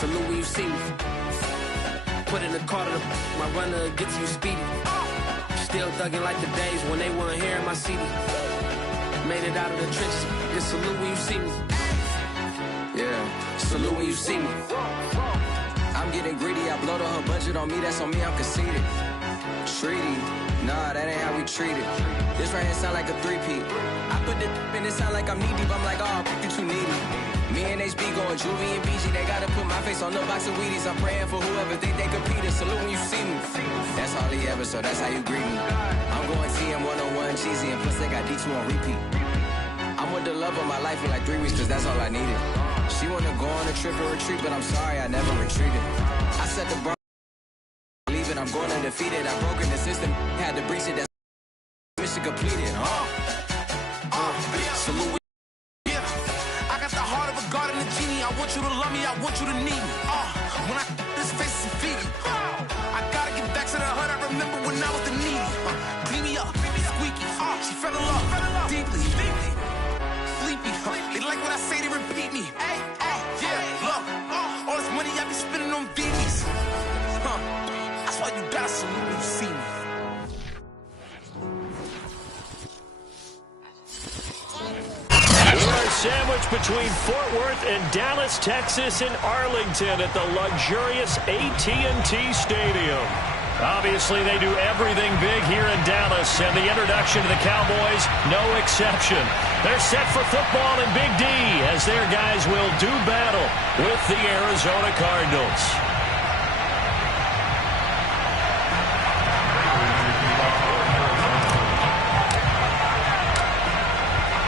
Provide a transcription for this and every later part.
Salute when you see me. Put in the car to my runner gets you speedy. Still thugging like the days when they weren't here in my city. Made it out of the trenches. Just salute when you see me. Yeah, salute when you see me. I'm getting greedy, I blowed up her budget on me, that's on me, I'm conceited. Treaty, nah, that ain't how we treat it. This right here sound like a three-peat. I put the in it sound like I'm knee deep, I'm like, oh, you too needy. Me and HB going Juvie and BG, they gotta put my face on the box of Wheaties. I'm praying for whoever think they competing, salute when you see me. That's all he ever, so that's how you greet me. I'm going TM 101 cheesy, and plus they got D2 on repeat. I'm with the love of my life for like 3 weeks, cause that's all I needed. She wanna go on a trip or retreat, but I'm sorry, I never retreated. I set the bar, leaving, I'm going undefeated. I broke in the system, had to breach it, that's mission completed. Salute. Yeah, I got the heart of a god and a genie. I want you to love me, I want you to need me. When I this face is feedy. I gotta get back to the hood, I remember when I was the needy. Clean me up, squeaky. She fell in love, deeply. Sleepy, they like what I say, they repeat me. Yeah, look, all this money I be spending on BBs. That's why you gotta salute when you see me. We're sandwiched between Fort Worth and Dallas, Texas, and Arlington at the luxurious AT&T Stadium. Obviously, they do everything big here in Dallas, and the introduction to the Cowboys, no exception. They're set for football in Big D as their guys will do battle with the Arizona Cardinals.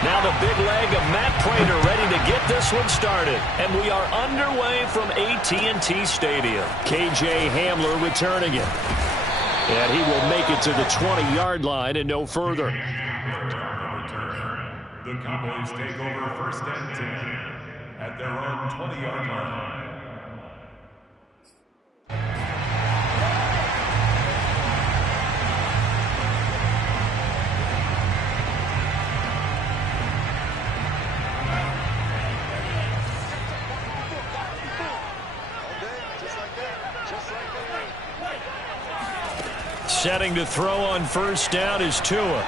Now the big leg of Matt Prater ready to get this one started. And we are underway from AT&T Stadium. KJ Hamler returning it. And he will make it to the 20-yard line and no further. The Cowboys take over first and 10 at their own 20-yard line. Setting to throw on first down is Tua.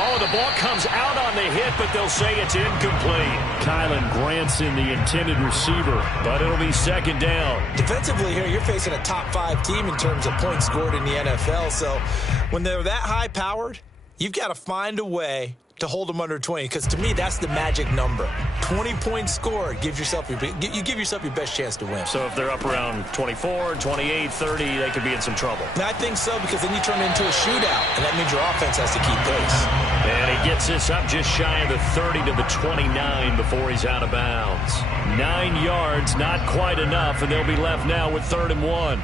Oh, the ball comes out on the hit, but they'll say it's incomplete. Kylan Granson, the intended receiver, but it'll be second down. Defensively here, you're facing a top-5 team in terms of points scored in the NFL, so when they're that high-powered, you've got to find a way to hold them under 20, because to me, that's the magic number. 20 points scored gives yourself you give yourself your best chance to win. So if they're up around 24, 28, 30, they could be in some trouble. And I think so, because then you turn it into a shootout, and that means your offense has to keep pace. And he gets this up just shy of the 30 to the 29 before he's out of bounds. 9 yards, not quite enough, and they'll be left now with 3rd and 1.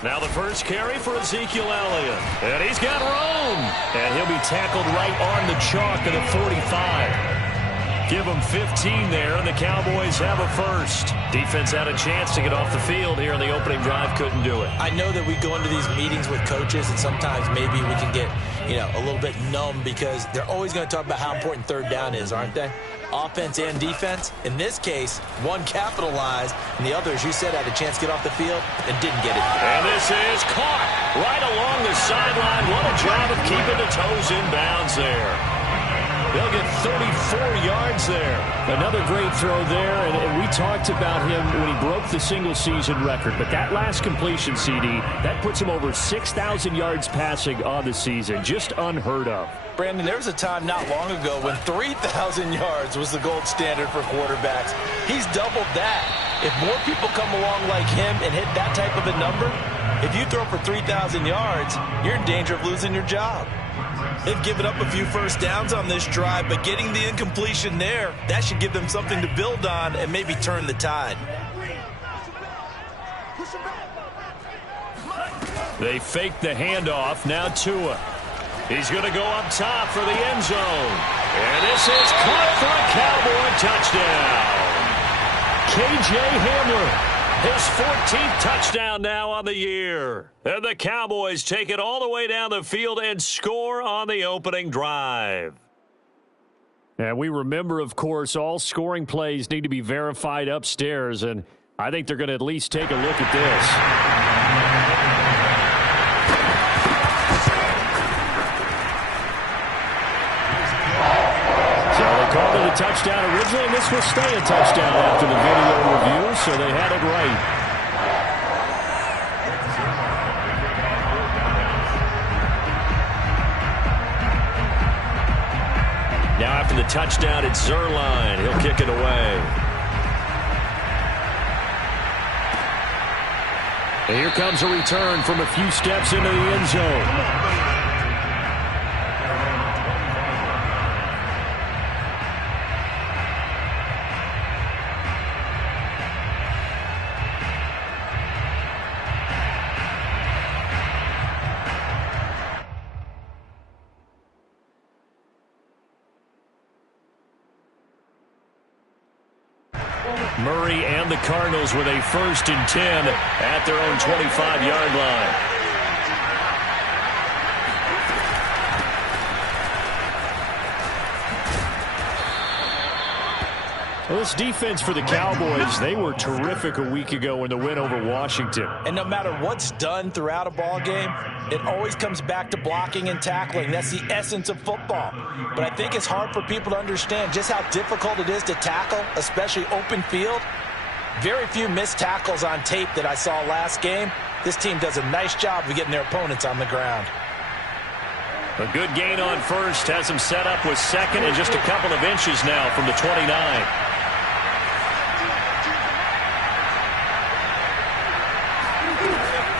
Now the first carry for Ezekiel Elliott. And he's got room. And he'll be tackled right on the chalk at the 45. Give them 15 there, and the Cowboys have a first. Defense had a chance to get off the field here in the opening drive, couldn't do it. I know that we go into these meetings with coaches, and sometimes maybe we can get, a little bit numb because they're always going to talk about how important third down is, aren't they? Offense and defense. In this case, one capitalized, and the other, as you said, had a chance to get off the field and didn't get it. And this is caught right along the sideline. What a job of keeping the toes in bounds there. They'll get 34 yards there. Another great throw there, and we talked about him when he broke the single-season record. But that last completion, CD, that puts him over 6,000 yards passing on the season. Just unheard of. Brandon, there was a time not long ago when 3,000 yards was the gold standard for quarterbacks. He's doubled that. If more people come along like him and hit that type of a number, if you throw for 3,000 yards, you're in danger of losing your job. They've given up a few first downs on this drive, but getting the incompletion there, that should give them something to build on and maybe turn the tide. They fake the handoff. Now Tua. He's going to go up top for the end zone. And this is caught for a Cowboy touchdown. K.J. Hamler, his 14th touchdown now on the year. And the Cowboys take it all the way down the field and score on the opening drive. And we remember, of course, all scoring plays need to be verified upstairs, and I think they're going to at least take a look at this. So they called it a touchdown originally, and this will stay a touchdown after the video review, so they had it right. Now after the touchdown, it's Zerline. He'll kick it away. And here comes a return from a few steps into the end zone. Murray and the Cardinals with a 1st and 10 at their own 25-yard line. Well, this defense for the Cowboys, they were terrific a week ago in the win over Washington. And no matter what's done throughout a ball game, it always comes back to blocking and tackling. That's the essence of football. But I think it's hard for people to understand just how difficult it is to tackle, especially open field. Very few missed tackles on tape that I saw last game. This team does a nice job of getting their opponents on the ground. A good gain on first, has them set up with second and just a couple of inches now from the 29.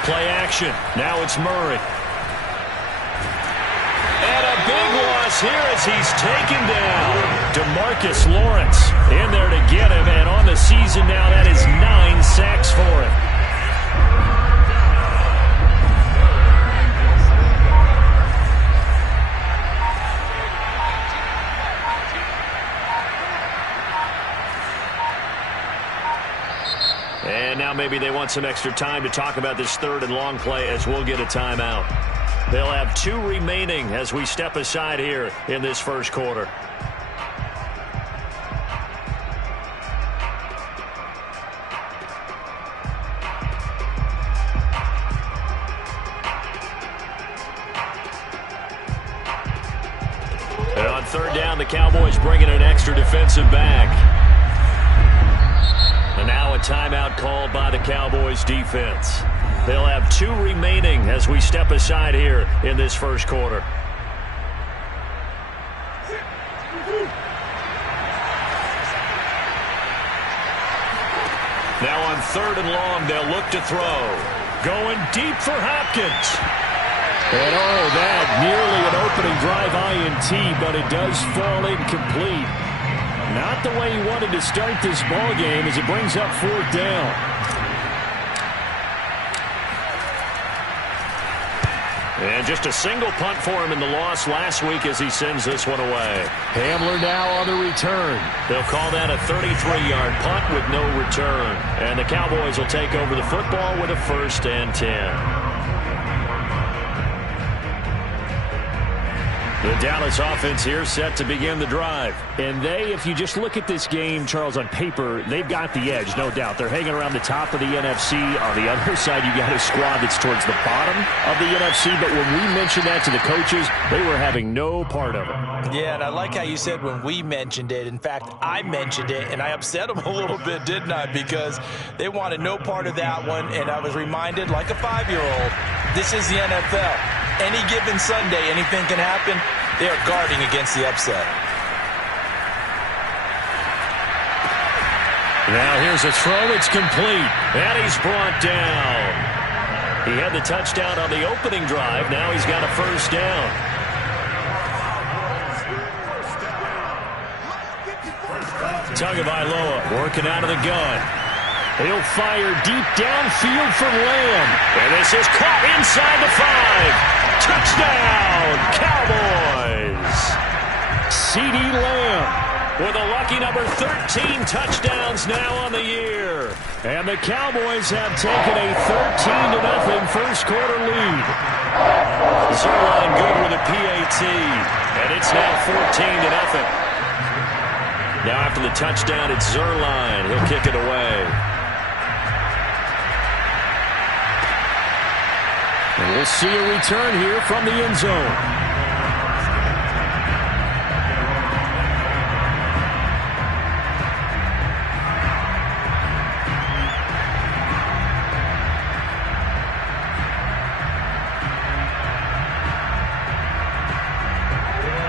Play action. Now it's Murray. And a big loss here as he's taken down. DeMarcus Lawrence in there to get him. And on the season now, that is 9 sacks for him. And now maybe they want some extra time to talk about this 3rd and long play as we'll get a timeout. They'll have 2 remaining as we step aside here in this first quarter. And on 3rd down, the Cowboys bringing an extra defensive back. And now a timeout called by the Cowboys defense. They'll have 2 remaining as we step aside here in this first quarter. Now on 3rd and long, they'll look to throw. Going deep for Hopkins. And oh, that nearly an opening drive INT, but it does fall incomplete. Not the way he wanted to start this ball game as it brings up 4th down. And just a single punt for him in the loss last week as he sends this one away. Hamler now on the return. They'll call that a 33-yard punt with no return. And the Cowboys will take over the football with a 1st and 10. The Dallas offense here set to begin the drive. And they, if you just look at this game, Charles, on paper, they've got the edge, no doubt. They're hanging around the top of the NFC. On the other side, you got a squad that's towards the bottom of the NFC. But when we mentioned that to the coaches, they were having no part of it. Yeah, and I like how you said when we mentioned it. In fact, I mentioned it, and I upset them a little bit, didn't I? Because they wanted no part of that one, and I was reminded, like a 5-year-old, this is the NFL. Any given Sunday, anything can happen. They are guarding against the upset. Now here's a throw. It's complete. And he's brought down. He had the touchdown on the opening drive. Now he's got a 1st down. Tagovailoa working out of the gun. He'll fire deep downfield for Lamb. And this is caught inside the 5. Touchdown, Cowboys. CeeDee Lamb with a lucky number 13 touchdowns now on the year. And the Cowboys have taken a 13-0 first quarter lead. Zerline good with a PAT. And it's now 14-0. Now after the touchdown, it's Zerline. He'll kick it away. And we'll see a return here from the end zone.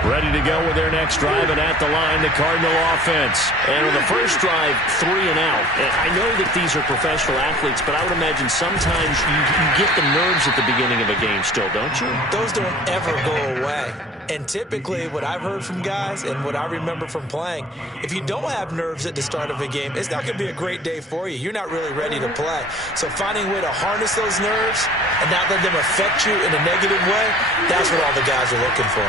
Ready to go with their next drive, and at the line, the Cardinal offense. And on the first drive, 3 and out. And I know that these are professional athletes, but I would imagine sometimes you get the nerves at the beginning of a game still, don't you? Those don't ever go away. And typically, what I've heard from guys and what I remember from playing, if you don't have nerves at the start of a game, it's not going to be a great day for you. You're not really ready to play. So finding a way to harness those nerves and not let them affect you in a negative way, that's what all the guys are looking for.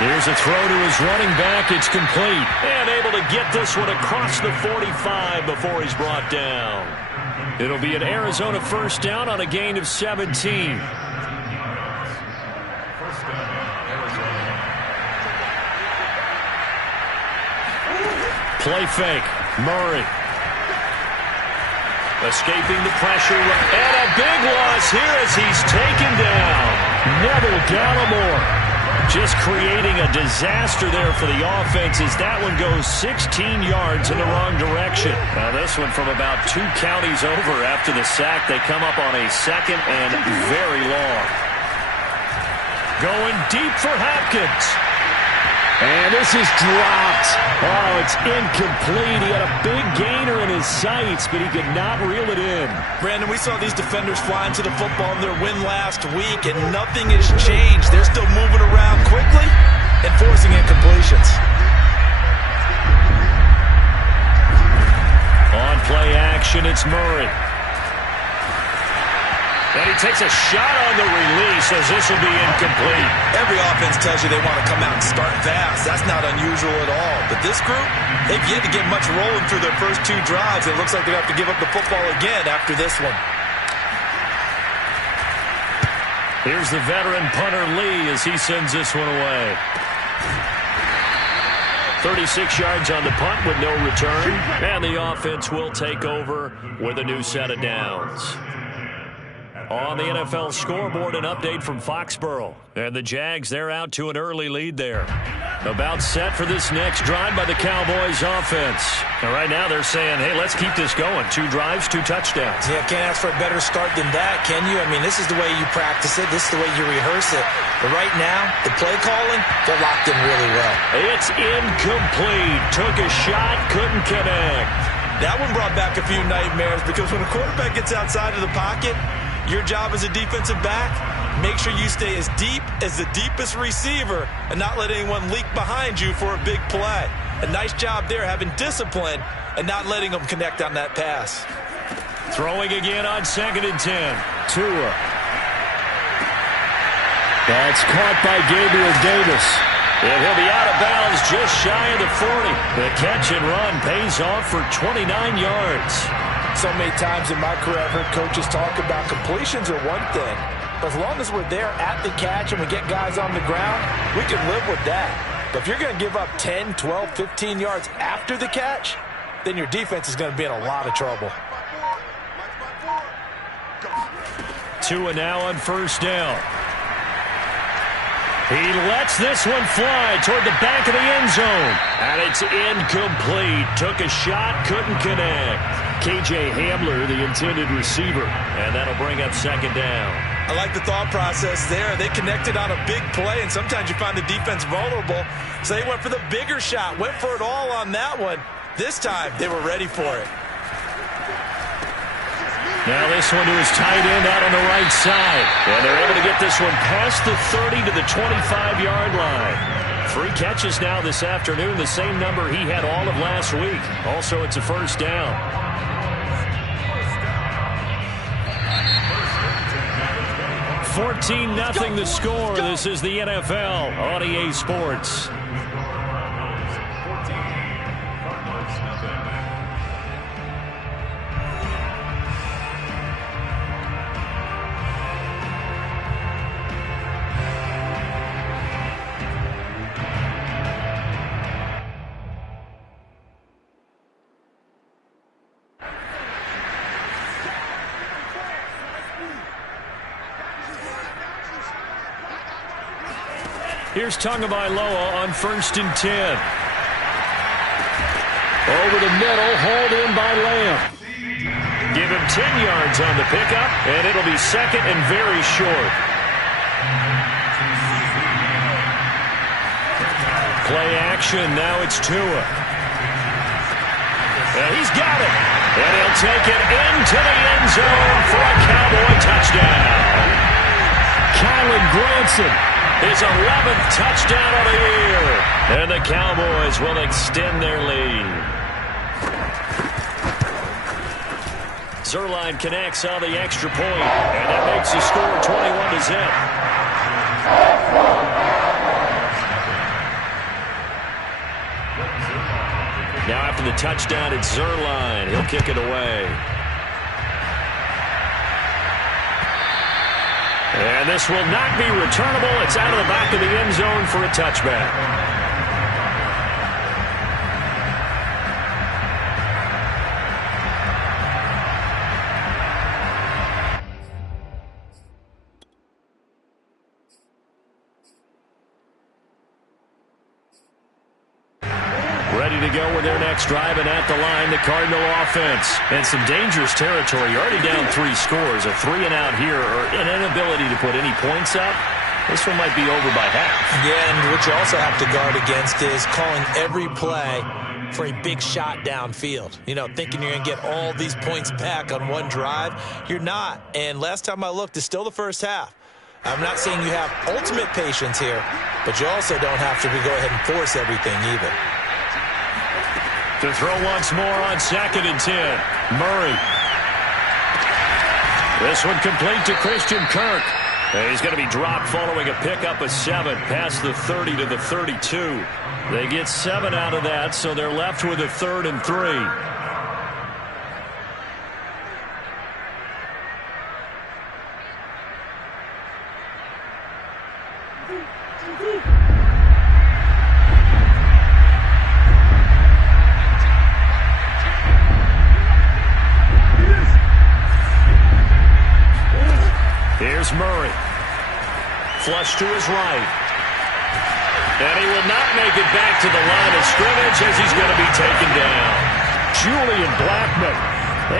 Here's a throw to his running back. It's complete. And able to get this one across the 45 before he's brought down. It'll be an Arizona first down on a gain of 17. Play fake. Murray. Escaping the pressure. And a big loss here as he's taken down. Neville Gallimore. Just creating a disaster there for the offense as that one goes 16 yards in the wrong direction. Now this one from about 2 counties over after the sack. They come up on a second and very long. Going deep for Hopkins. And this is dropped. Oh, it's incomplete. He had a big gainer in his sights, but he could not reel it in. Brandon, we saw these defenders flying to the football in their win last week, and nothing has changed. They're still moving around quickly and forcing incompletions. On play action, it's Murray. And he takes a shot on the release as this will be incomplete. Every offense tells you they want to come out and start fast. That's not unusual at all. But this group, they've yet to get much rolling through their first 2 drives. It looks like they're going to have to give up the football again after this one. Here's the veteran punter Lee as he sends this one away. 36 yards on the punt with no return. And the offense will take over with a new set of downs. On the NFL scoreboard, an update from Foxborough. And the Jags, they're out to an early lead there. About set for this next drive by the Cowboys offense. And right now they're saying, hey, let's keep this going. 2 drives, 2 touchdowns. Yeah, can't ask for a better start than that, can you? I mean, this is the way you practice it. This is the way you rehearse it. But right now, the play calling, they're locked in really well. It's incomplete. Took a shot, couldn't connect. That one brought back a few nightmares because when a quarterback gets outside of the pocket, your job as a defensive back, make sure you stay as deep as the deepest receiver and not let anyone leak behind you for a big play. A nice job there having discipline and not letting them connect on that pass. Throwing again on 2nd and 10. Tua. That's caught by Gabriel Davis. And he'll be out of bounds just shy of the 40. The catch and run pays off for 29 yards. So many times in my career, I've heard coaches talk about completions are one thing. But as long as we're there at the catch and we get guys on the ground, we can live with that. But if you're going to give up 10, 12, 15 yards after the catch, then your defense is going to be in a lot of trouble. Tua now on first down. He lets this one fly toward the back of the end zone. And it's incomplete. Took a shot, couldn't connect. K.J. Hamler, the intended receiver. And that'll bring up 2nd down. I like the thought process there. They connected on a big play, and sometimes you find the defense vulnerable. So they went for the bigger shot, went for it all on that one. This time, they were ready for it. Now this one to his tight end out on the right side. And they're able to get this one past the 30 to the 25-yard line. 3 catches now this afternoon, the same number he had all of last week. Also, it's a first down. 14-0 the score. This is the NFL on EA Sports. Here's Tagovailoa on 1st and 10. Over the middle, hauled in by Lamb. Give him 10 yards on the pickup, and it'll be 2nd and very short. Play action, now it's Tua. And he's got it. And he'll take it into the end zone for a Cowboy touchdown. Kylan Granson. His 11th touchdown of the year. And the Cowboys will extend their lead. Zuerlein connects on the extra point, and that makes the score 21-0. Now after the touchdown, it's Zuerlein. He'll kick it away. And this will not be returnable. It's out of the back of the end zone for a touchback. Ready to go with their next drive, and at the line, the Cardinal offense. And some dangerous territory. You're already down 3 scores. A 3-and-out here, or an inability to put any points up. This one might be over by half. Yeah, and what you also have to guard against is calling every play for a big shot downfield. You know, thinking you're going to get all these points back on one drive. You're not. And last time I looked, it's still the first half. I'm not saying you have ultimate patience here, but you also don't have to go ahead and force everything either. To throw once more on 2nd and 10. Murray. This one complete to Christian Kirk. He's going to be dropped following a pickup of 7 past the 30 to the 32. They get 7 out of that, so they're left with a 3rd and 3. Here's Murray. Flush to his right. And he will not make it back to the line of scrimmage as he's going to be taken down. Julian Blackmon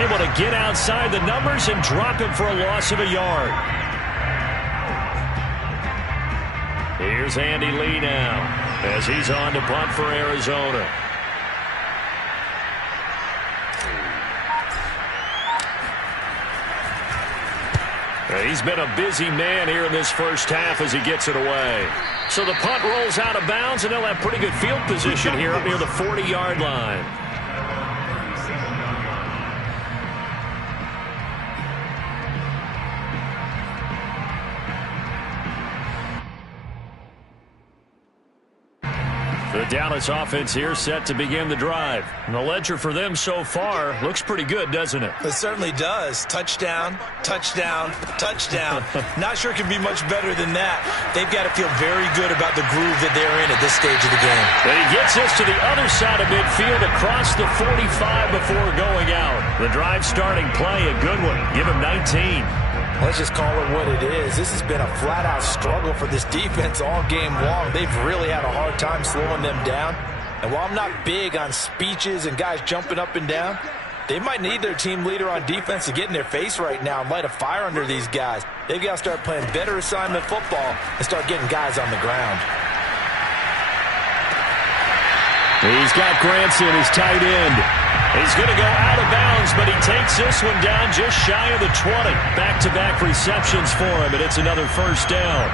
able to get outside the numbers and drop him for a loss of a yard. Here's Andy Lee now as he's on to punt for Arizona. He's been a busy man here in this first half as he gets it away. So the punt rolls out of bounds, and they'll have pretty good field position here up near the 40-yard line. The Dallas offense here set to begin the drive. And the ledger for them so far looks pretty good, doesn't it? It certainly does. Touchdown, touchdown, touchdown. Not sure it can be much better than that. They've got to feel very good about the groove that they're in at this stage of the game. And he gets us to the other side of midfield across the 45 before going out. The drive starting play, a good one. Give him 19. Let's just call it what it is. This has been a flat-out struggle for this defense all game long. They've really had a hard time slowing them down. And while I'm not big on speeches and guys jumping up and down, they might need their team leader on defense to get in their face right now and light a fire under these guys. They've got to start playing better assignment football and start getting guys on the ground. He's got Granson, his tight end. He's going to go out of bounds, but he takes this one down just shy of the 20. Back-to-back receptions for him, and it's another first down.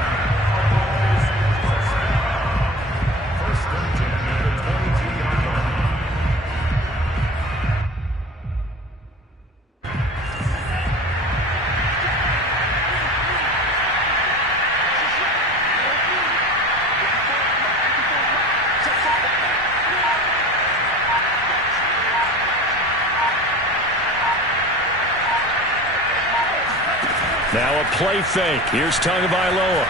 Now a play fake. Here's Tagovailoa.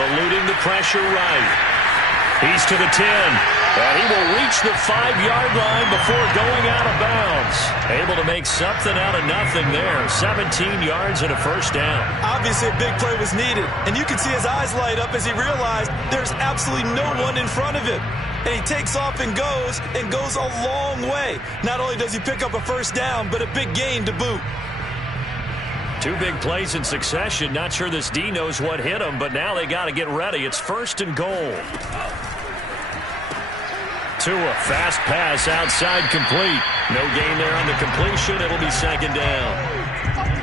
Eluding the pressure right. He's to the 10. And he will reach the 5-yard line before going out of bounds. Able to make something out of nothing there. 17 yards and a first down. Obviously a big play was needed. And you can see his eyes light up as he realized there's absolutely no one in front of him. And he takes off and goes a long way. Not only does he pick up a first down, but a big gain to boot. 2 big plays in succession. Not sure this D knows what hit him, but now they got to get ready. It's 1st and goal. Tua, fast pass outside, complete. No gain there on the completion. It'll be 2nd down.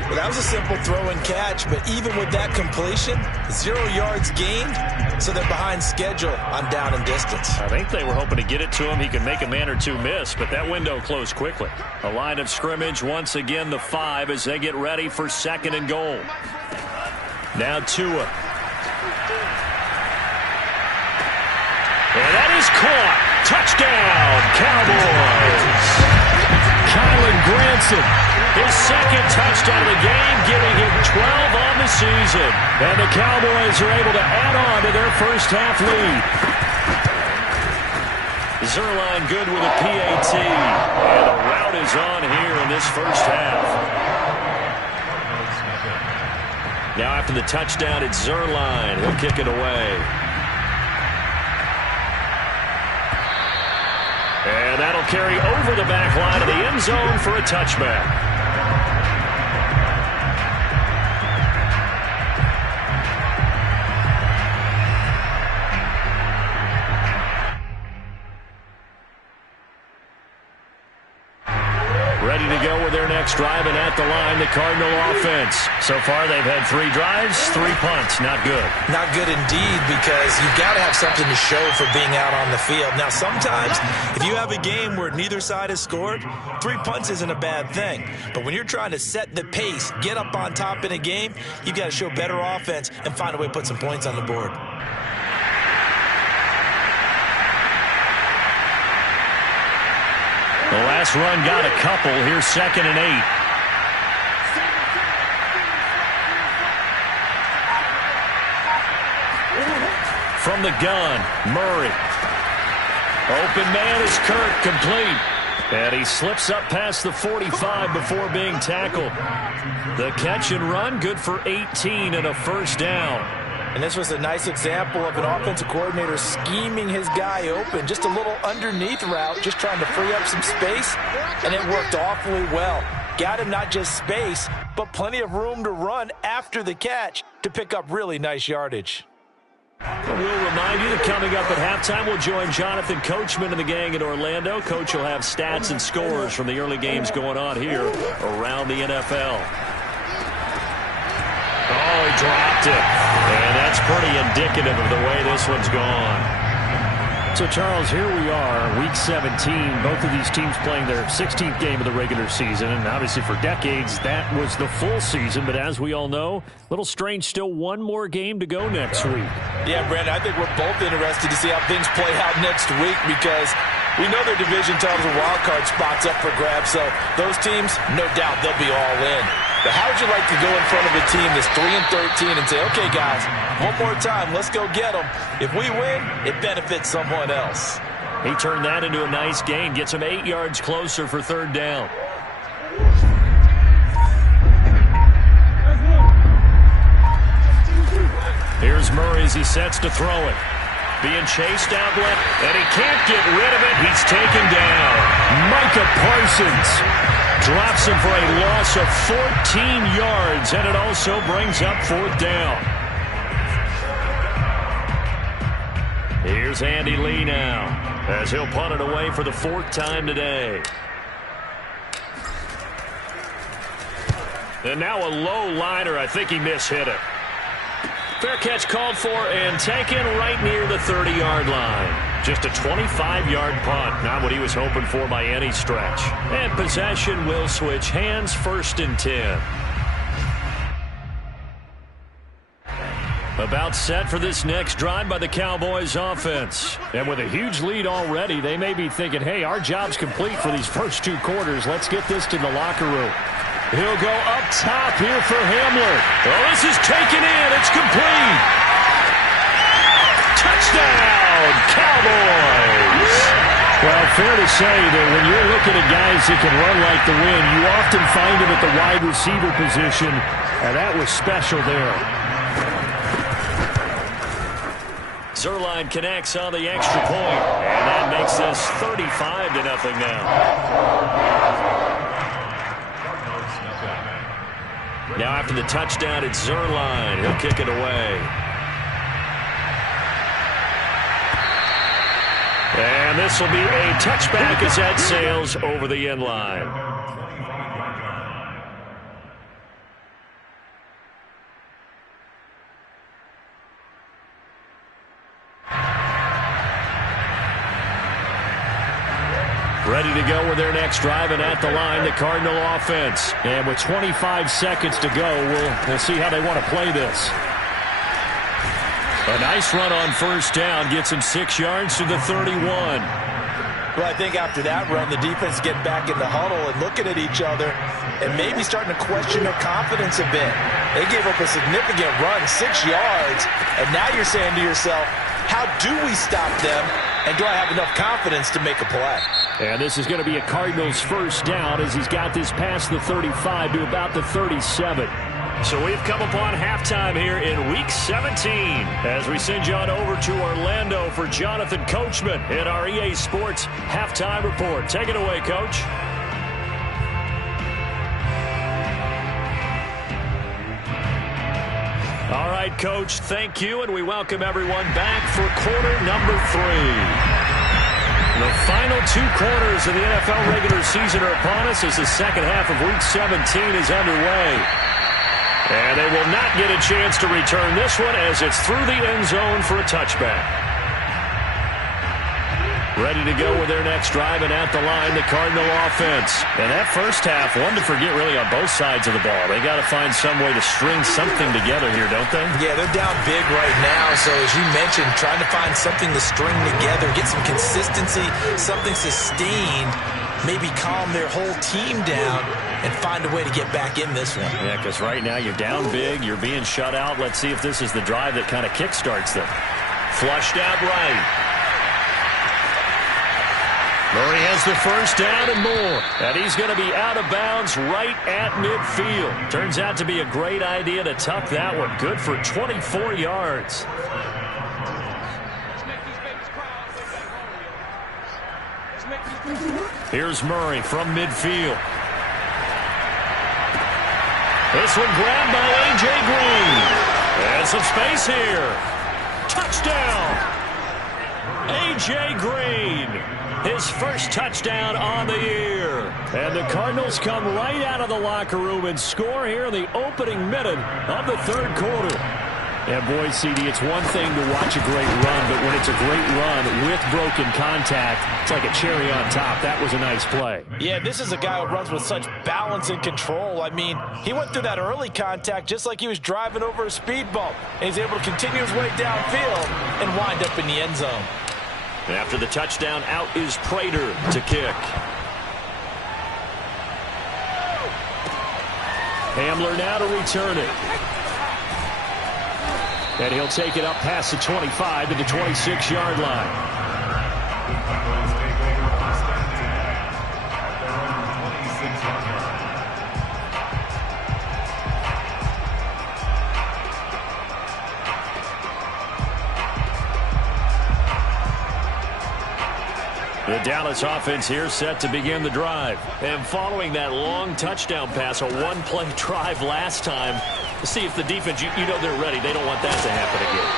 Well, that was a simple throw and catch, but even with that completion, 0 yards gained, so they're behind schedule on down and distance. I think they were hoping to get it to him. He could make a man or two miss, but that window closed quickly. A line of scrimmage, once again the 5 as they get ready for 2nd and goal. Now Tua. And that is caught. Touchdown, Cowboys. Kylan Granson, his 2nd touchdown of the game, giving him 12 on the season. And the Cowboys are able to add on to their first half lead. Zerline good with a PAT. And the route is on here in this first half. Now after the touchdown, it's Zerline. He'll kick it away. And that'll carry over the back line of the end zone for a touchback. Ready to go with their next drive, and at the line, the Cardinal offense. So far, they've had 3 drives, 3 punts. Not good. Not good indeed, because you've got to have something to show for being out on the field. Now, sometimes, if you have a game where neither side has scored, 3 punts isn't a bad thing. But when you're trying to set the pace, get up on top in a game, you've got to show better offense and find a way to put some points on the board. The last run got a couple. Here's 2nd and 8. From the gun, Murray. Open man is Kirk, complete. And he slips up past the 45 before being tackled. The catch and run, good for 18 and a first down. And this was a nice example of an offensive coordinator scheming his guy open. Just a little underneath route, just trying to free up some space, and it worked awfully well. Got him not just space, but plenty of room to run after the catch to pick up really nice yardage. We'll remind you that coming up at halftime, we'll join Jonathan Coachman and the gang in Orlando. Coach will have stats and scores from the early games going on here around the NFL. Oh, he dropped it. And that's pretty indicative of the way this one's gone. So, Charles, here we are, Week 17. Both of these teams playing their 16th game of the regular season. And obviously for decades, that was the full season. But as we all know, a little strange, still one more game to go next week. Yeah, Brandon, I think we're both interested to see how things play out next week because we know their division titles and wild card spots up for grabs. So those teams, no doubt, they'll be all in. But how would you like to go in front of a team that's 3-13 and say, okay, guys, one more time, let's go get them. If we win, it benefits someone else. He turned that into a nice gain, gets him 8 yards closer for 3rd down. Here's Murray as he sets to throw it. Being chased out left, and he can't get rid of it. He's taken down. Micah Parsons drops him for a loss of 14 yards, and it also brings up 4th down. Here's Andy Lee now, as he'll punt it away for the 4th time today. And now a low liner. I think he mishit it. Fair catch called for and taken right near the 30-yard line. Just a 25-yard punt, not what he was hoping for by any stretch. And possession will switch hands, 1st and 10. About set for this next drive by the Cowboys offense. And with a huge lead already, they may be thinking, hey, our job's complete for these first 2 quarters. Let's get this to the locker room. He'll go up top here for Hamler. Oh, this is taken in. It's complete. Touchdown, Cowboys. Well, fair to say that when you're looking at guys that can run like the wind, you often find them at the wide receiver position, and that was special there. Zerline connects on the extra point, and that makes this 35-0 now. Now after the touchdown, it's Zerline. He'll kick it away. And this will be a touchback as that sails over the end line. Ready to go with their next drive, and at the line, the Cardinal offense. And with 25 seconds to go, we'll see how they want to play this. A nice run on first down gets him 6 yards to the 31. Well, I think after that run, the defense getting back in the huddle and looking at each other and maybe starting to question their confidence a bit. They gave up a significant run, 6 yards, and now you're saying to yourself, how do we stop them, and do I have enough confidence to make a play? And this is going to be a Cardinals first down as he's got this past the 35 to about the 37. So we've come upon halftime here in Week 17 as we send you on over to Orlando for Jonathan Coachman in our EA Sports Halftime Report. Take it away, Coach. All right, Coach, thank you, and we welcome everyone back for quarter number 3. The final 2 quarters of the NFL regular season are upon us as the second half of Week 17 is underway. And they will not get a chance to return this one as it's through the end zone for a touchback. Ready to go with their next drive, and at the line, the Cardinal offense. And that first half, one to forget really on both sides of the ball. They got to find some way to string something together here, don't they? Yeah, they're down big right now. So as you mentioned, trying to find something to string together, get some consistency, something sustained, maybe calm their whole team down and find a way to get back in this one. Yeah, because right now you're down big, you're being shut out. Let's see if this is the drive that kind of kickstarts them. Flushed out right. Murray has the first down and more. And he's going to be out of bounds right at midfield. Turns out to be a great idea to tuck that one. Good for 24 yards. Here's Murray from midfield. This one grabbed by A.J. Green. And some space here. Touchdown. A.J. Green. His first touchdown on the year. And the Cardinals come right out of the locker room and score here in the opening minute of the third quarter. And boy, CD, it's one thing to watch a great run, but when it's a great run with broken contact, it's like a cherry on top. That was a nice play. Yeah, this is a guy who runs with such balance and control. I mean, he went through that early contact just like he was driving over a speed bump. And he's able to continue his way downfield and wind up in the end zone. After the touchdown, out is Prater to kick. Hamler now to return it. And he'll take it up past the 25 to the 26-yard line. The Dallas offense here set to begin the drive. And following that long touchdown pass, a one-play drive last time, see if the defense, you know they're ready. They don't want that to happen again.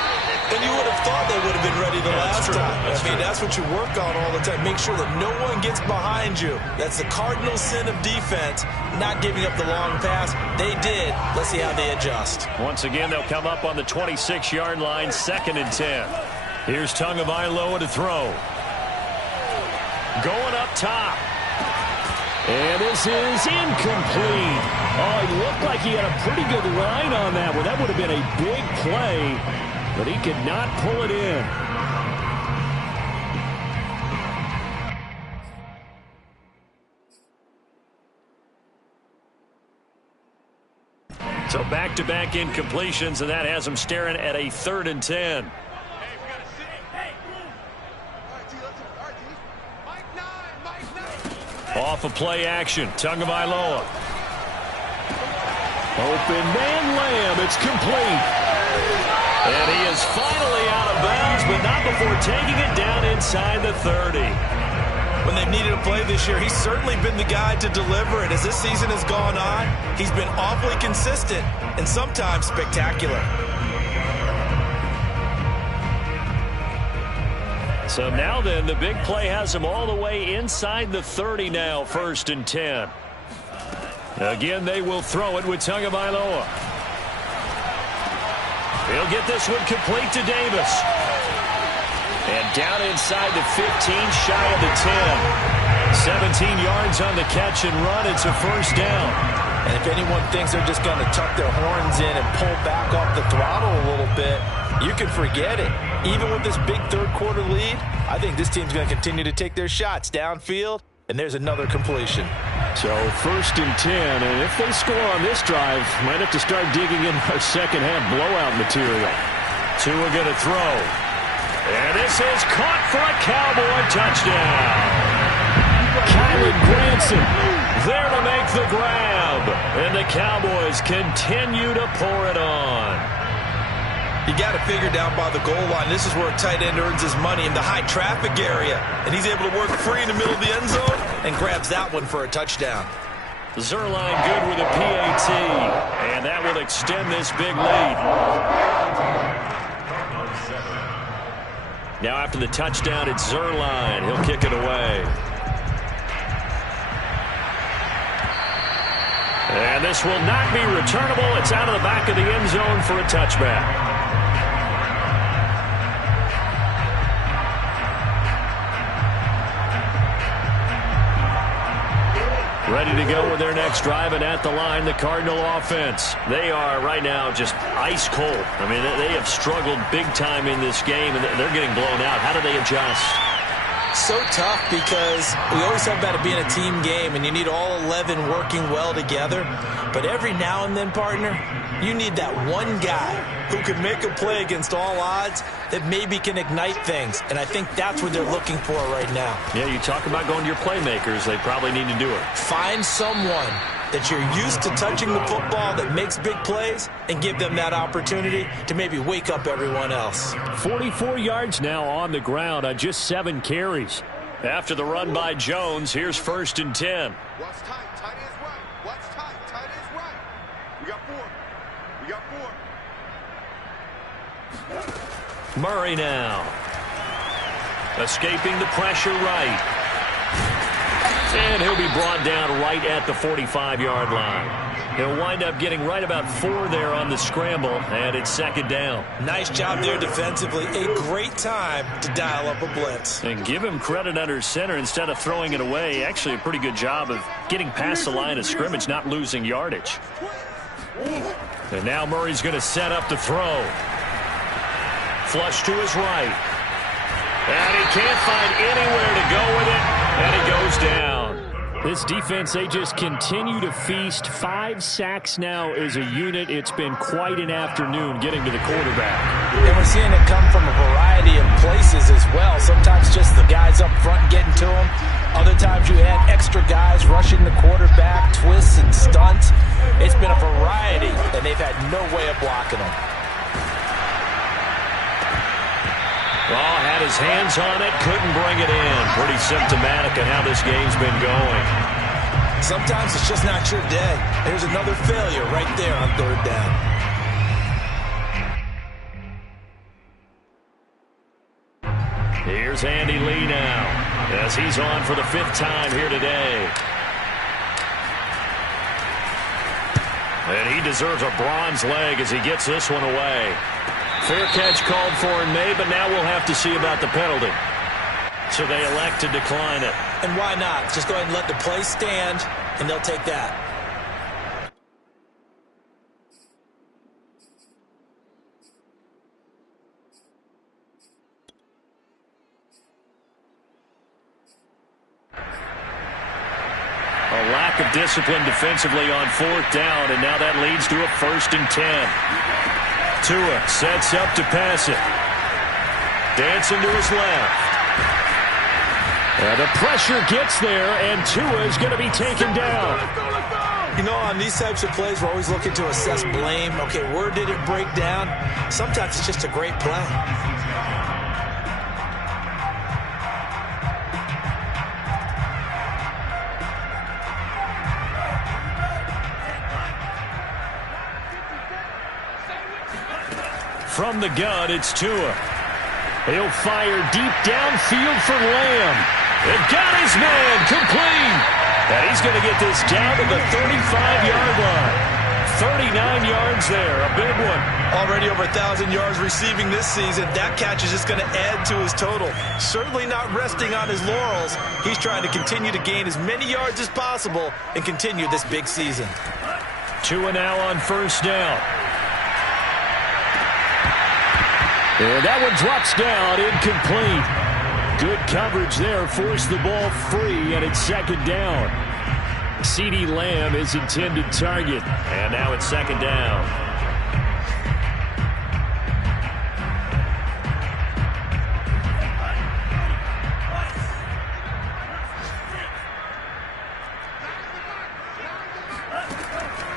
And you would have thought they would have been ready the last time. That's what you work on all the time. Make sure that no one gets behind you. That's the cardinal sin of defense, not giving up the long pass. They did. Let's see how they adjust. Once again, they'll come up on the 26-yard line, 2nd and 10. Here's Tagovailoa to throw. Going up top. And this is incomplete. Oh, he looked like he had a pretty good line on that one. That would have been a big play, but he could not pull it in. So back-to-back incompletions, and that has them staring at a 3rd and 10. Off of play action, Tagovailoa. Open man Lamb, it's complete. And he is finally out of bounds, but not before taking it down inside the 30. When they've needed a play this year, he's certainly been the guy to deliver it. As this season has gone on, he's been awfully consistent and sometimes spectacular. So now then, the big play has him all the way inside the 30 now, 1st and 10. Again, they will throw it with Tagovailoa. He'll get this one complete to Davis. And down inside the 15, shy of the 10. 17 yards on the catch and run. It's a 1st down. And if anyone thinks they're just going to tuck their horns in and pull back off the throttle a little bit, you can forget it. Even with this big 3rd quarter lead, I think this team's going to continue to take their shots downfield, and there's another completion. So 1st and 10, and if they score on this drive, might have to start digging in our second-half blowout material. Tua going to throw. And this is caught for a Cowboy touchdown. Kylan Granson there to make the grab. And the Cowboys continue to pour it on. You got to figure down by the goal line. This is where a tight end earns his money, in the high traffic area. And he's able to work free in the middle of the end zone and grabs that one for a touchdown. Zerline good with a PAT. And that will extend this big lead. Now after the touchdown, it's Zerline. He'll kick it away. And this will not be returnable. It's out of the back of the end zone for a touchback. Ready to go with their next drive, and at the line, the Cardinal offense. They are right now just ice cold. I mean, they have struggled big time in this game, and they're getting blown out. How do they adjust? So tough, because we always talk about it being a team game, and you need all 11 working well together. But every now and then, partner, you need that one guy who can make a play against all odds that maybe can ignite things. And I think that's what they're looking for right now. Yeah, you talk about going to your playmakers. They probably need to do it. Find someone that you're used to touching the football that makes big plays and give them that opportunity to maybe wake up everyone else. 44 yards now on the ground on just 7 carries. After the run by Jones, here's 1st and 10. What's tight? Tight is right. What's tight? Tight is right. We got 4. We got 4. Murray now. Escaping the pressure right. And he'll be brought down right at the 45-yard line. He'll wind up getting right about 4 there on the scramble, and it's 2nd down. Nice job there defensively. A great time to dial up a blitz. And give him credit under center instead of throwing it away. Actually, a pretty good job of getting past the line of scrimmage, not losing yardage. And now Murray's going to set up the throw. Flush to his right. And he can't find anywhere to go with it, and he goes down. This defense, they just continue to feast. 5 sacks now as a unit. It's been quite an afternoon getting to the quarterback. And we're seeing it come from a variety of places as well. Sometimes just the guys up front getting to him. Other times you add extra guys rushing the quarterback, twists and stunts. It's been a variety, and they've had no way of blocking him. Well, had his hands on it, couldn't bring it in. Pretty symptomatic of how this game's been going. Sometimes it's just not your day. Here's another failure right there on 3rd down. Here's Andy Lee now, as he's on for the 5th time here today. And he deserves a bronze leg as he gets this one away. Fair catch called for and made, but now we'll have to see about the penalty. So they elect to decline it. And why not? Just go ahead and let the play stand, and they'll take that. A lack lack of discipline defensively on 4th down, and now that leads to a 1st and 10. Tua sets up to pass it. Dancing to his left. The pressure gets there, and Tua is going to be taken down. You know, on these types of plays, we're always looking to assess blame. Okay, where did it break down? Sometimes it's just a great play. From the gun, it's Tua. He'll fire deep downfield for Lamb. It got his man complete. And he's going to get this down to the 35-yard line. 39 yards there, a big one. Already over 1,000 yards receiving this season. That catch is just going to add to his total. Certainly not resting on his laurels. He's trying to continue to gain as many yards as possible and continue this big season. Tua now on 1st down. And that one drops down, incomplete. Good coverage there, forced the ball free, and it's 2nd down. CeeDee Lamb is intended target, and now it's 2nd down.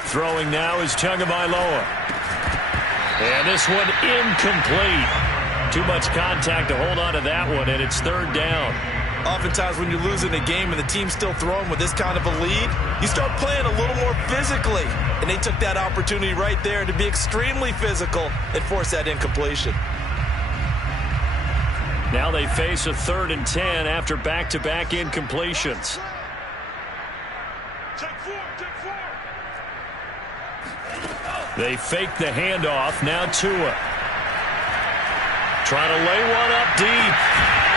Throwing now is Tagovailoa. And this one incomplete. Too much contact to hold on to that one, and it's 3rd down. Oftentimes when you're losing a game and the team's still throwing with this kind of a lead, you start playing a little more physically. And they took that opportunity right there to be extremely physical and force that incompletion. Now they face a 3rd and 10 after back-to-back incompletions. They fake the handoff. Now Tua. Trying to lay one up deep.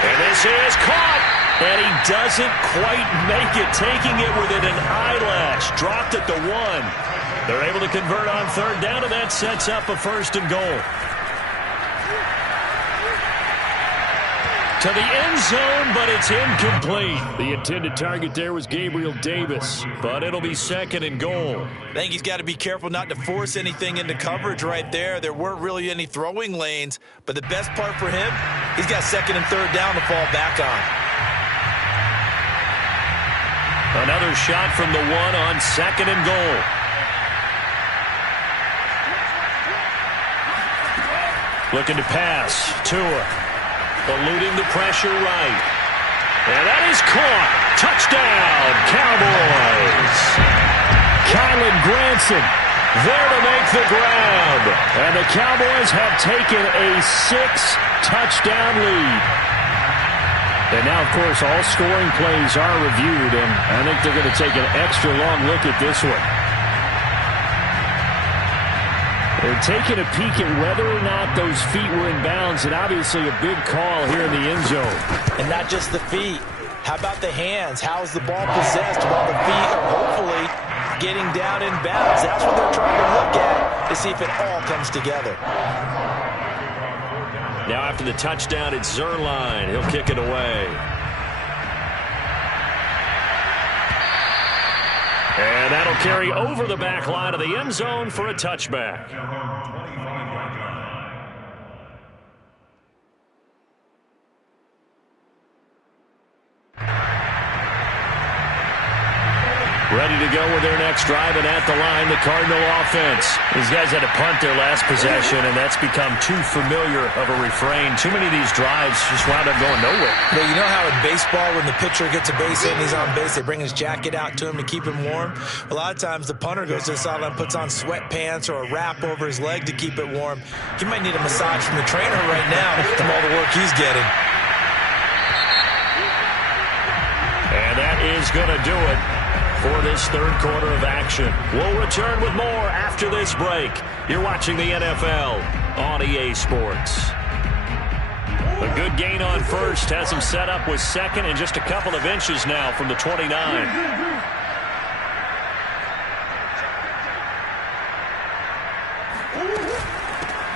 And this is caught. And he doesn't quite make it. Taking it within an eyelash. Dropped at the 1. They're able to convert on 3rd down, and that sets up a 1st and goal. To the end zone, but it's incomplete. The intended target there was Gabriel Davis, but it'll be 2nd and goal. I think he's got to be careful not to force anything into coverage right there. There weren't really any throwing lanes, but the best part for him, he's got 2nd and 3rd down to fall back on. Another shot from the 1 on 2nd and goal. Looking to pass. Tua. Eluding the pressure right. And that is caught. Touchdown, Cowboys. Kylan Granson there to make the grab. And the Cowboys have taken a 6-touchdown lead. And now, of course, all scoring plays are reviewed, and I think they're going to take an extra long look at this one. They're taking a peek at whether or not those feet were in bounds, and obviously a big call here in the end zone. And not just the feet. How about the hands? How's the ball possessed while the feet are hopefully getting down in bounds? That's what they're trying to look at to see if it all comes together. Now after the touchdown, it's Zerline. He'll kick it away. And that'll carry over the back line of the end zone for a touchback. Ready to go with their next drive, and at the line, the Cardinal offense. These guys had to punt their last possession, and that's become too familiar of a refrain. Too many of these drives just wound up going nowhere. Well, you know how in baseball, when the pitcher gets a base hit and he's on base, they bring his jacket out to him to keep him warm? A lot of times, the punter goes to the sideline, puts on sweatpants or a wrap over his leg to keep it warm. He might need a massage from the trainer right now from all the work he's getting. And that is going to do it for this third quarter of action. We'll return with more after this break. You're watching the NFL on EA Sports. A good gain on first has him set up with second and just a couple of inches now from the 29.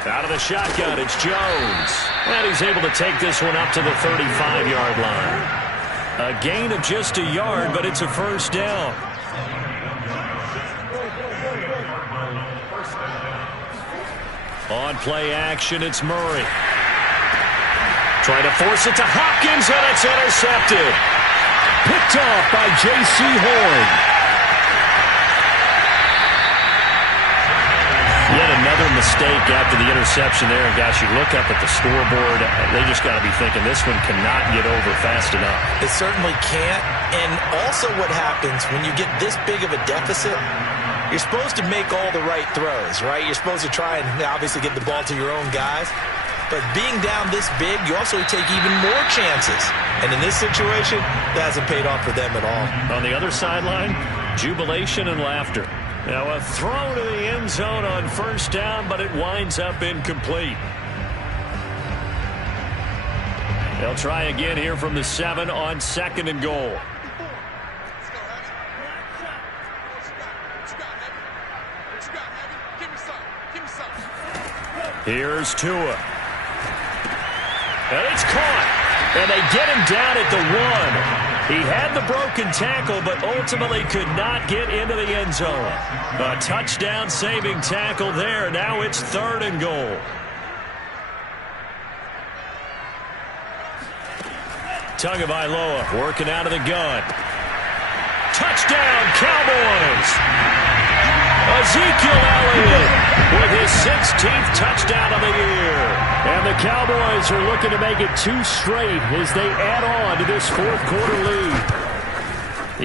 Out of the shotgun, it's Jones. And he's able to take this one up to the 35-yard line. A gain of just a yard, but it's a first down. On play action, it's Murray. Trying to force it to Hopkins, and it's intercepted. Picked off by J.C. Horn. Yet another mistake after the interception there. And gosh, you look up at the scoreboard, they just got to be thinking this one cannot get over fast enough. It certainly can't. And also what happens when you get this big of a deficit, you're supposed to make all the right throws, right? You're supposed to try and obviously get the ball to your own guys. But being down this big, you also take even more chances. And in this situation, that hasn't paid off for them at all. On the other sideline, jubilation and laughter. Now a throw to the end zone on first down, but it winds up incomplete. They'll try again here from the 7 on 2nd and goal. Here's Tua. And it's caught. And they get him down at the 1. He had the broken tackle, but ultimately could not get into the end zone. A touchdown-saving tackle there. Now it's 3rd and goal. Tagovailoa working out of the gun. Touchdown, Cowboys! Ezekiel Elliott with his 16th touchdown of the year. And the Cowboys are looking to make it 2 straight as they add on to this 4th quarter lead.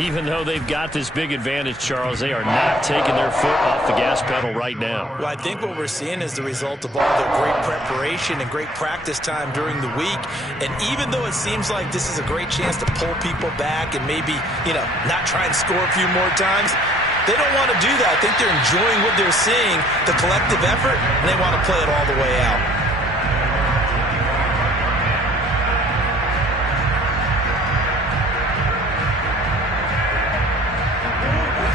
Even though they've got this big advantage, Charles, they are not taking their foot off the gas pedal right now. Well, I think what we're seeing is the result of all their great preparation and great practice time during the week. And even though it seems like this is a great chance to pull people back and maybe, not try and score a few more times, they don't want to do that. I think they're enjoying what they're seeing, the collective effort, and they want to play it all the way out.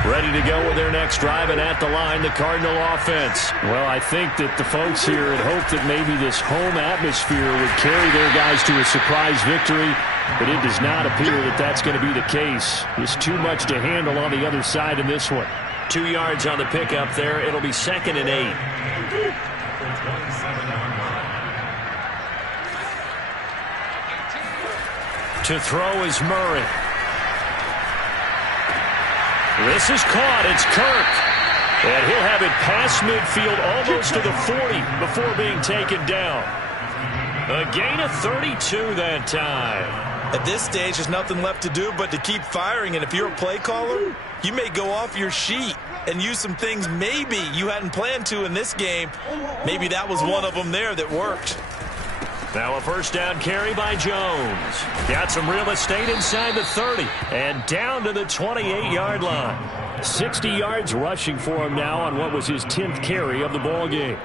Ready to go with their next drive, and at the line, the Cardinal offense. Well, I think that the folks here had hoped that maybe this home atmosphere would carry their guys to a surprise victory, but it does not appear that that's going to be the case. There's too much to handle on the other side in this one. 2 yards on the pickup there. It'll be 2nd and 8. To throw is Murray. This is caught. It's Kirk. And he'll have it past midfield almost to the 40 before being taken down. A gain of 32 that time. At this stage, there's nothing left to do but to keep firing. And if you're a play caller, you may go off your sheet and use some things maybe you hadn't planned to in this game. Maybe that was one of them there that worked. Now a first down carry by Jones. Got some real estate inside the 30 and down to the 28-yard line. 60 yards rushing for him now on what was his 10th carry of the ball game.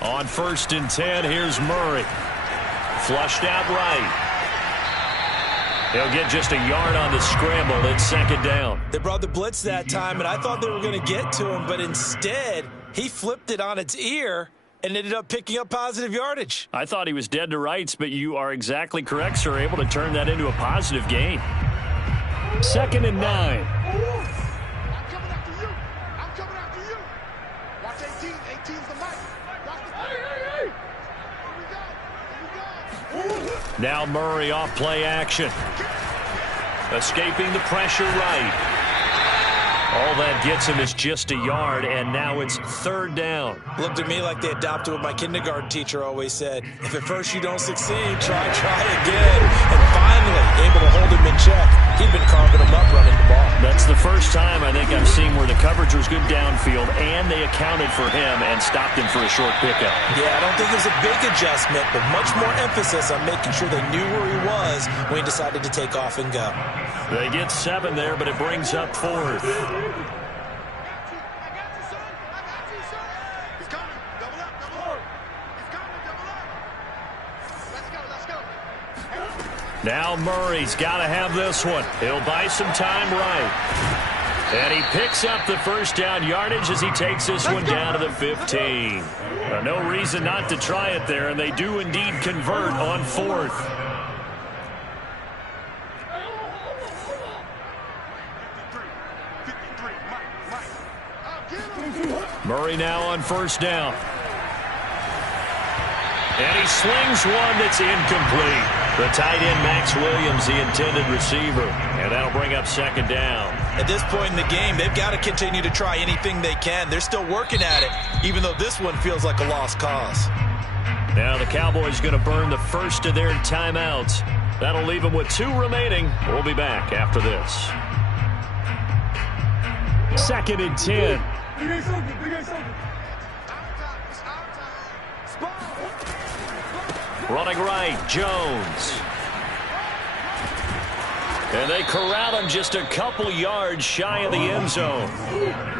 On 1st and 10, here's Murray. Flushed out right. They'll get just a yard on the scramble. It's 2nd down. They brought the blitz that time, and I thought they were going to get to him, but instead he flipped it on its ear and ended up picking up positive yardage. I thought he was dead to rights, but you are exactly correct, sir. Able to turn that into a positive gain. 2nd and 9. I'm coming after you. I'm coming after you. Watch 18. 18's the mic. Hey. Here we go. Now Murray off play action. Escaping the pressure right. All that gets him is just a yard, and now it's 3rd down. Looked at me like they adopted what my kindergarten teacher always said. If at first you don't succeed, try again. And finally, able to hold him in check. He'd been carving him up running the ball. That's the first time I think I've seen where the coverage was good downfield, and they accounted for him and stopped him for a short pickup. Yeah, I don't think it was a big adjustment, but much more emphasis on making sure they knew where he was when he decided to take off and go. They get 7 there, but it brings up 4th. Now Murray's got to have this one. He'll buy some time right. And he picks up the first down yardage as he takes this one down to the 15. No reason not to try it there, and they do indeed convert on 4th. Murray now on first down. And he slings one that's incomplete. The tight end, Max Williams, the intended receiver. And that'll bring up second down. At this point in the game, they've got to continue to try anything they can. They're still working at it, even though this one feels like a lost cause. Now the Cowboys going to burn the first of their timeouts. That'll leave them with 2 remaining. We'll be back after this. 2nd and 10. Running right, Jones. And they corral him just a couple yards shy of the end zone.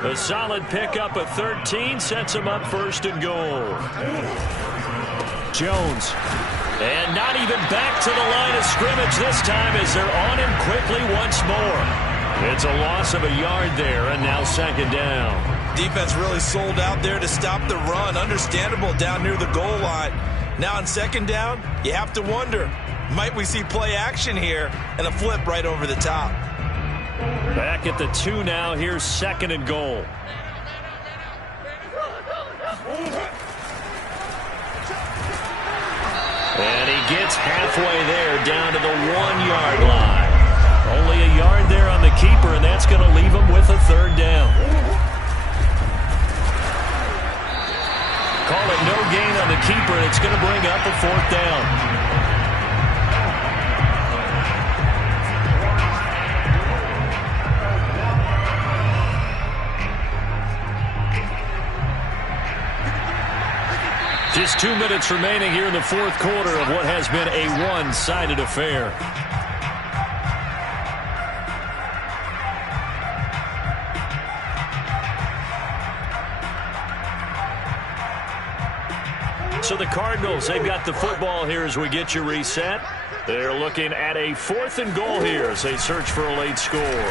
A solid pickup of 13 sets him up 1st and goal. Jones. And not even back to the line of scrimmage this time as they're on him quickly once more. It's a loss of a yard there, and now 2nd down. Defense really sold out there to stop the run. Understandable down near the goal line. Now on 2nd down, you have to wonder, might we see play action here and a flip right over the top? Back at the 2 now. Here's 2nd and goal. And he gets halfway there down to the 1-yard line. Only a yard there on the keeper, and that's going to leave him with a 3rd down. Call it no gain on the keeper, and it's going to bring up a 4th down. Just 2 minutes remaining here in the 4th quarter of what has been a one-sided affair. So the Cardinals, they've got the football here as we get you reset. They're looking at a 4th and goal here as they search for a late score.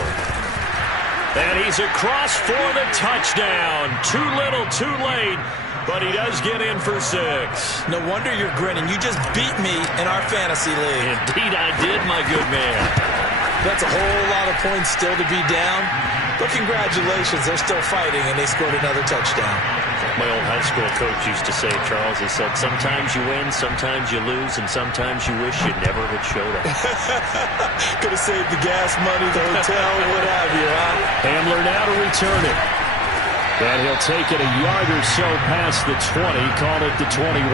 And he's across for the touchdown. Too little, too late, but he does get in for 6. No wonder you're grinning. You just beat me in our fantasy league. Indeed I did, my good man. That's a whole lot of points still to be down. But congratulations, they're still fighting, and they scored another touchdown. My old high school coach used to say, Charles, he said, sometimes you win, sometimes you lose, and sometimes you wish you never had showed up. Could have saved the gas money, the hotel, what have you, huh? Hamler now to return it. And he'll take it a yard or so past the 20, called it the 21.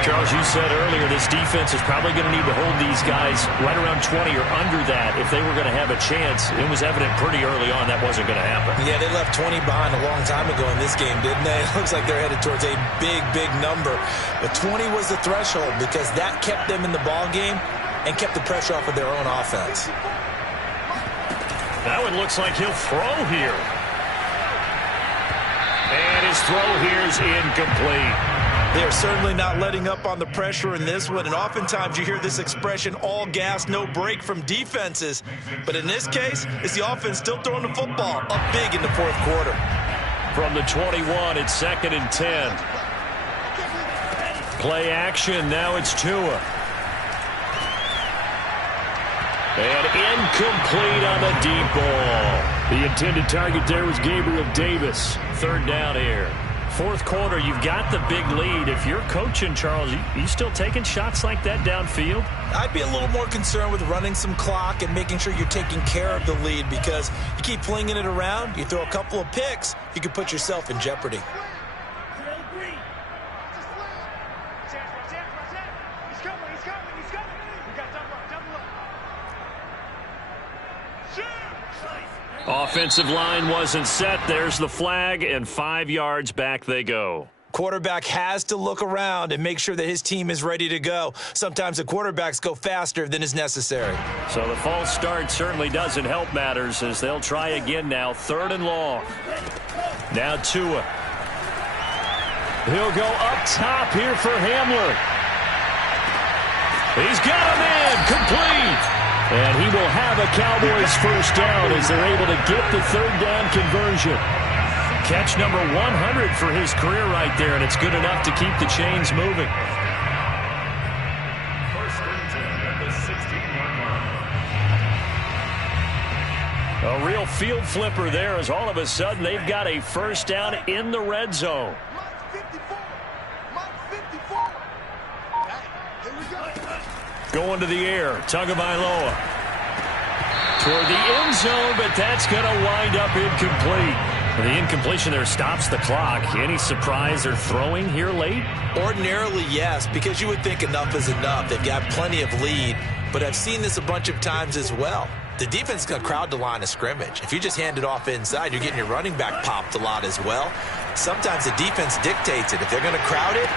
Charles, you said earlier this defense is probably going to need to hold these guys right around 20 or under that if they were going to have a chance. It was evident pretty early on that wasn't going to happen. Yeah, they left 20 behind a long time ago in this game, didn't they? It looks like they're headed towards a big, big number. But 20 was the threshold because that kept them in the ball game and kept the pressure off of their own offense. Now it looks like he'll throw here. And his throw here is incomplete. They're certainly not letting up on the pressure in this one, and oftentimes you hear this expression, all gas, no break from defenses. But in this case, it's the offense still throwing the football up big in the 4th quarter. From the 21, it's 2nd and 10. Play action, now it's Tua. And incomplete on the deep ball. The intended target there was Gabriel Davis. 3rd down here. 4th quarter, you've got the big lead. If you're coaching, Charles, you still taking shots like that downfield? I'd be a little more concerned with running some clock and making sure you're taking care of the lead because you keep flinging it around, you throw a couple of picks, you could put yourself in jeopardy. Offensive line wasn't set. There's the flag, and 5 yards back they go. Quarterback has to look around and make sure that his team is ready to go. Sometimes the quarterbacks go faster than is necessary. So the false start certainly doesn't help matters as they'll try again now. 3rd and long. Now Tua. He'll go up top here for Hamler. He's got him in. Complete. And he will have a Cowboys 1st down as they're able to get the 3rd down conversion. Catch number 100 for his career right there, and it's good enough to keep the chains moving. 1st and 10 at the 16-yard A real field flipper there as all of a sudden they've got a first down in the red zone. Going to the air, Tagovailoa. Toward the end zone, but that's going to wind up incomplete. The incompletion there stops the clock. Any surprise they're throwing here late? Ordinarily, yes, because you would think enough is enough. They've got plenty of lead, but I've seen this a bunch of times as well. The defense is going to crowd the line of scrimmage. If you just hand it off inside, you're getting your running back popped a lot as well. Sometimes the defense dictates it. If they're going to crowd it.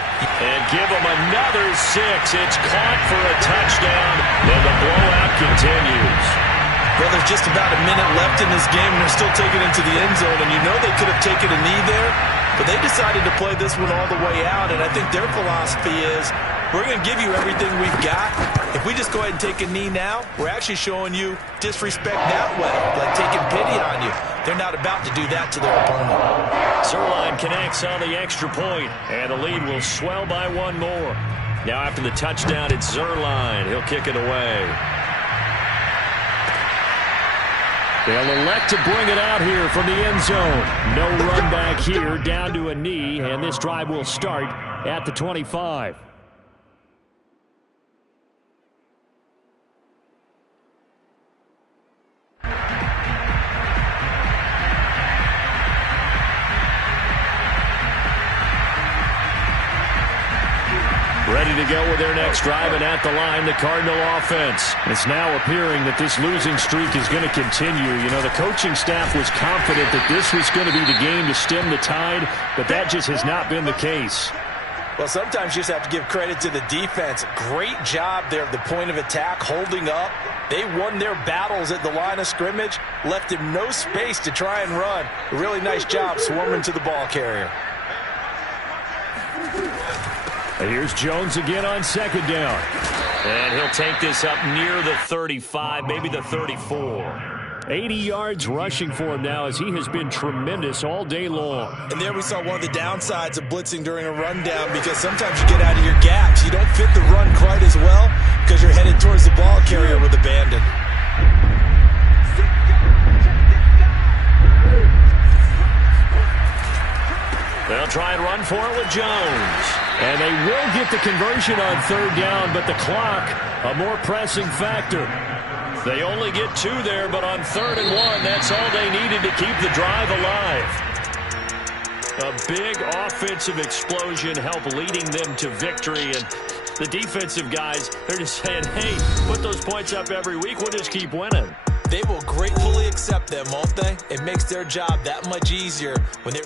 And give them another 6. It's caught for a touchdown, and the blowout continues. Well, there's just about a minute left in this game, and they're still taking it into the end zone. And you know they could have taken a knee there, but they decided to play this one all the way out. And I think their philosophy is, we're going to give you everything we've got. If we just go ahead and take a knee now, we're actually showing you disrespect that way, like taking pity on you. They're not about to do that to their opponent. Zerline connects on the extra point, and the lead will swell by 1 more. Now after the touchdown, it's Zerline. He'll kick it away. They'll elect to bring it out here from the end zone. No run back here, down to a knee, and this drive will start at the 25. Ready to go with their next drive, and at the line, the Cardinal offense. It's now appearing that this losing streak is going to continue. You know, the coaching staff was confident that this was going to be the game to stem the tide, but that just has not been the case. Well, sometimes you just have to give credit to the defense. Great job there at the point of attack, holding up. They won their battles at the line of scrimmage, left him no space to try and run. A really nice job swarming to the ball carrier. And here's Jones again on second down. And he'll take this up near the 35, maybe the 34. 80 yards rushing for him now as he has been tremendous all day long. And there we saw one of the downsides of blitzing during a rundown, because sometimes you get out of your gaps. You don't fit the run quite as well because you're headed towards the ball carrier with abandon. They'll try and run for it with Jones. And they will get the conversion on third down, but the clock, a more pressing factor. They only get 2 there, but on 3rd and 1, that's all they needed to keep the drive alive. A big offensive explosion helped leading them to victory, and the defensive guys, they're just saying, hey, put those points up every week, we'll just keep winning. They will gratefully accept them, won't they? It makes their job that much easier when they're